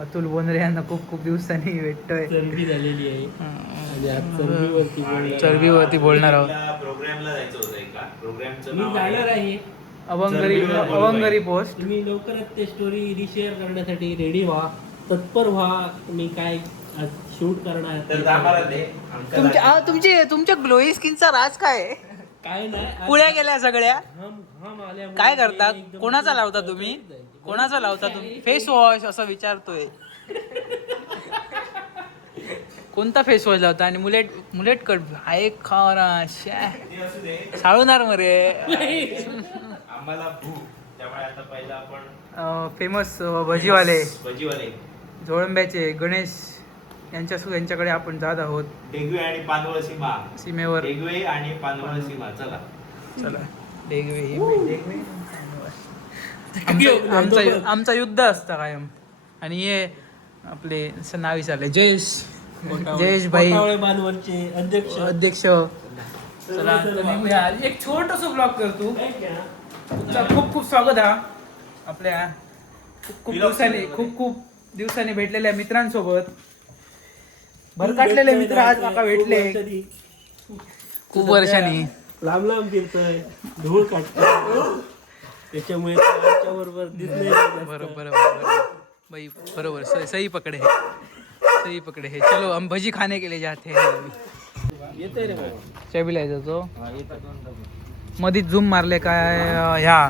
अतुल बोंद्रे यांना खूप खूप दिवसांनी भेटतोय. चरबी झालेली आहे आणि आज चरबीवरती चरबीवरती बोलणार आहोत. प्रोग्रामला जायचं होतं एका प्रोग्रामचं मी नाव जाणार आहे. अवंगरी पोस्ट. तुम्ही लवकरच ते स्टोरी रिशेअर करण्यासाठी रेडी व्हा, तत्पर व्हा. तुम्ही काय शूट करणार तर आम्हाला ते तुमच्या ग्लोई स्किनचा राज काय आहे? काय नाही. पुढे गेल्या सगळ्या हम आल्यामुळे काय करतात? एकदम कोणाचा लावता तुम्ही? कोणाचा लावता तुम्ही? फेस वॉश असं विचारतोय. कोणता फेस वॉश लावता? आणि मुलेट कट आहे खरा साळूनार मरे. आम्हाला भूक त्यामुळे आता पहिला आपण फेमस भजीवाले भजीवाले जोळंब्याचे गणेश यांच्याकडे आपण जात आहोत. डेगवे आणि पानवळ सीमा सीमेवर. डेगवे आणि पानवळ सीमा चला डेगवे आमचा युद्ध असतं कायम. आणि हे आपले नाव विचारले जयेश भाई बानवरचे अध्यक्ष. चला आता निघूया. एक छोटस ब्लॉग करतो. तुमचं खूप खूप स्वागत हा आपल्या खूप दिवसांनी भेटलेल्या मित्रांसोबत. भरकाटलेले मित्र आज माका भेटले खूप वर्षांनी. लांब फिरतोय, धूळ काढतोय, त्याच्यामुळे बरोबर दिसले. बरोबर सही पकडे है. चलो हम भजी खाने के लिए जाते हैं. येतोय रे चॅबीला येतो तो. मधीच झूम मारले काय ह्या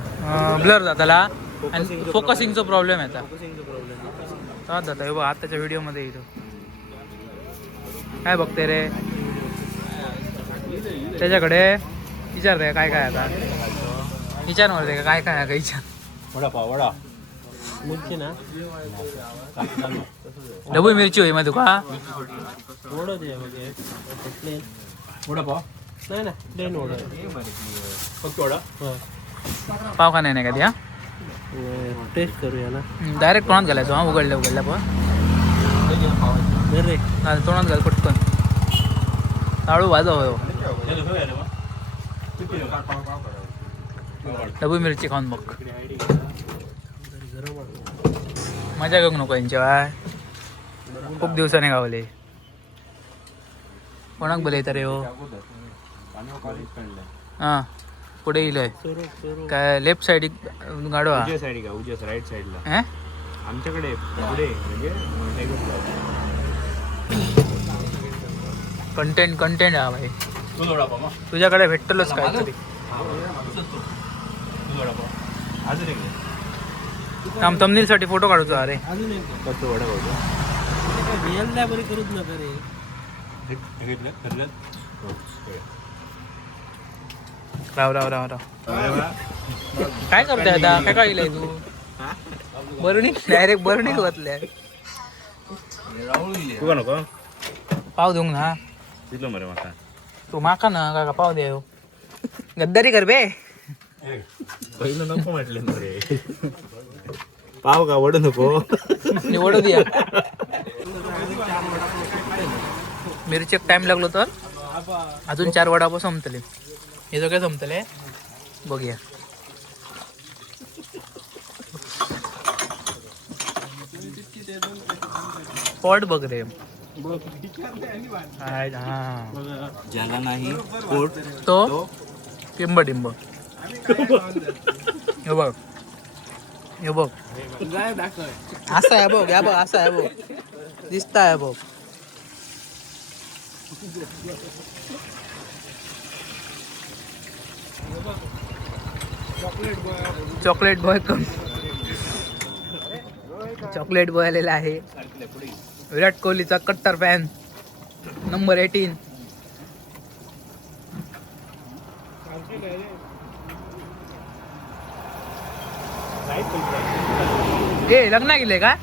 ब्लर जाताला आणि फोकसिंगचा प्रॉब्लेम येता. काय जाता हे बघ आताच्या व्हिडिओ मध्ये येतो. काय बघते रे त्याच्याकडे? विचार रे काय आता विचार मारते का काय काय विचार. वडा मुलची ना ढबू मिरची होई मग तुका ओढ दे म्हणजे प्लेन वडापाव नाही ना प्लेन ओढ फक्त वडा पाव का नाही का त्या टेस्ट करूया ना. डायरेक्ट तोंडात घालायचो हा उघडल्या पण रे तोंडात घाल पटकन. ताळू भाजा होय ढबू मिरची खाऊन बघ. मजा घेऊ नको यांच्या. खूप दिवसाने गावले. कोणाक बोलाय तर हो हा पुढे येईल काय लेफ्ट साईड गाडवा उजव्या साईड का उजव्या राईट साईडला आमच्याकडे पुढे म्हणजे कंटेंट हा भाई. तुझ्याकडे भेटतलच काय तरी. थंबनेल साठी फोटो काढतो. अरे अजून एक फक्त वडा रिअल द्या बरी करूच नका रे. राव काय करतोय आता? काय काढलंय तू? बरणी डायरेक्ट बरणी बसल्या. तू नको पाव देऊ ना तिथलं मरे माका तू माका ना का पाव दे. गद्दारी कर बे. पहिलं नको म्हटलं ना रे. पाव का वड नको निवडू द्या. मिरचीक टाइम लागलो तर अजून 4 वडापाव संपतले. हे सगळे संपतले बघूया. पॉट बघ रे. ज्याला नाही पोट तो टिंब हे बघ असं आहे बघ. या बघ असं आहे बघ दिसत आहे बघ. चॉकलेट बॉय आलेला आहे. विराट कोहलीचा कट्टर फॅन नंबर 18. लग्न गेले का?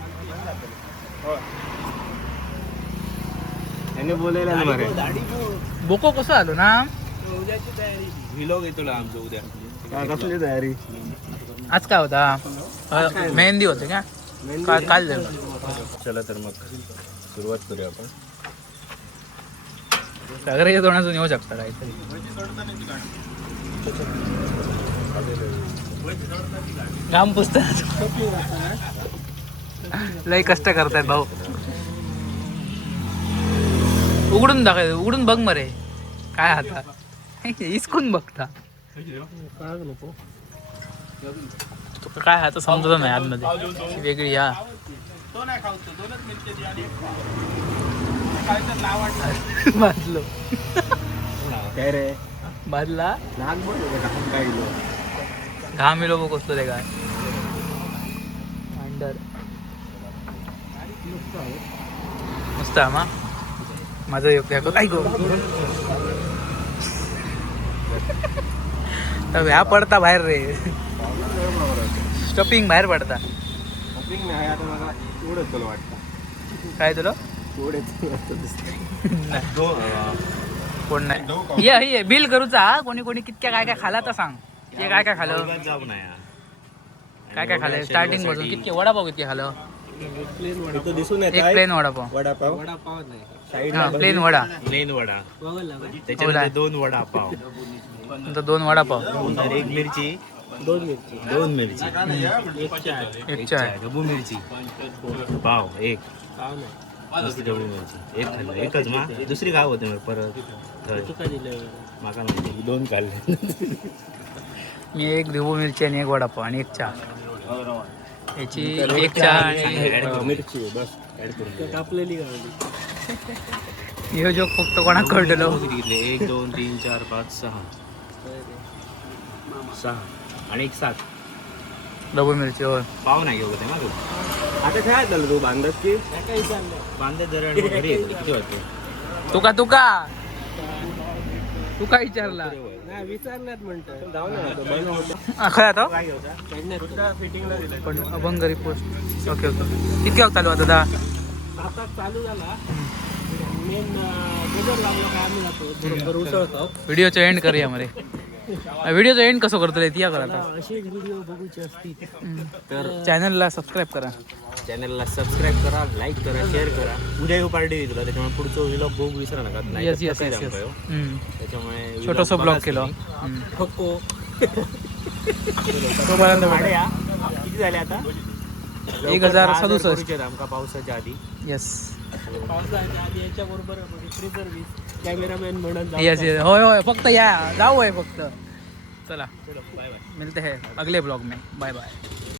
बोलायला बोको कसं आलो ना. उद्याची तयारी व्हिलॉग येतो आमचं उद्या. कसली तयारी? आज काय होता? मेहंदी होते का? काल झालं. चला तर मग सुरुवात करूया आपण. सगळ्याच्या तोंडातून येऊ शकता काहीतरी. घाम पुसतात. लय कष्ट करतायत भाऊ. उघडून दाखव, उघडून बघ मरे काय आता इसकून बघता काढ नको. तुका काय आता समजत नाही आतमध्ये ही वेगळी या बाजलो काय रे बाजला नाग बोल काय घाम मिलो बघ कसलो रे काय अंडर मस्त आहे मा माझं योग्य काय गो ह्या पडता बाहेर रे स्टॉपिंग बाहेर पडता नाही आता मला एवढंच तुला वाटतं काय तुला दो कोण नाही ये बिल करूचा कोणी कोणी कितक्या काय काय खाला तर सांग ते काय काय खालं जाऊ नाही काय काय खाल्लं स्टार्टिंग पासून कितके वडापाव कितके खालं इथं दिसून येत एक प्लेन वडापाव वडापाव वडापाव नाही हा प्लेन वडा प्लेन वडा बघलं का? त्याच्यामध्ये 2 वडापाव नंतर 2 वडापाव नंतर 1 मिरची 2 मिरची 2 मिरची एक चाय एक चाय डबू मिरची पाव एक पाव नाही दुसरी डबू मिरची एक खाल्लं एकच मा दुसरी काय होते मग परत तू काय दिलं माका माहिती 2 खाल्ले मी एक ढिबू मिरची आणि एक वडापाव आणि एक चहा याची एक चहा आणि मिरची बस ऍड करून कापलेली गावली ह्यो जोक फक्त कोणाक कळटलो किती घेतले 1 2 3 4 5 6 आणि एक 7 ढबू मिरची होय पाव नाही घेऊ ते ना तू आता काय झालं तू बांधत की काही चाललं बांधत जरा आणि मग घरी येतो. किती वाजते तुका विचारला नाही विचारण्यात म्हणतो जाऊ ना खय आता काय घेऊचा फिटिंगला दिलं पण अभंग पोस्ट ओके ओके किती वाजता चालू आता दादा आता चालू झाला मेन बेजार लागला काय आम्ही जातो बरोबर उसळतो व्हिडिओचा एंड करूया मरे व्हिडिओचा एंड कसं करतो रे ती करा आता अशी व्हिडिओ बघूची असती तर चॅनलला सबस्क्राईब करा चॅनलला सबस्क्राईब करा लाईक करा शेअर करा उद्या येऊ पार्टी तुला त्याच्यामुळे पुढचं व्हिलॉग बघू विसरा नका नाही येस तर येस कसं येस आहे येस आमचं, त्याच्यामुळे छोटंसं vlog ब्लॉग बघाच केलं तुम्ही. हक्को तोपर्यंत भाडे या. किती झाले आता 1067. करूचे आमका पावसाच्या आधी येस पावसाच्या आधी याच्या बरोबर फ्री सर्व्हिस कॅमेरामॅन म्हणून जाऊ. येस येस होय होय फक्त या जाऊ आहे फक्त चला बाय बाय मिलते हैं अगले ब्लॉग में बाय बाय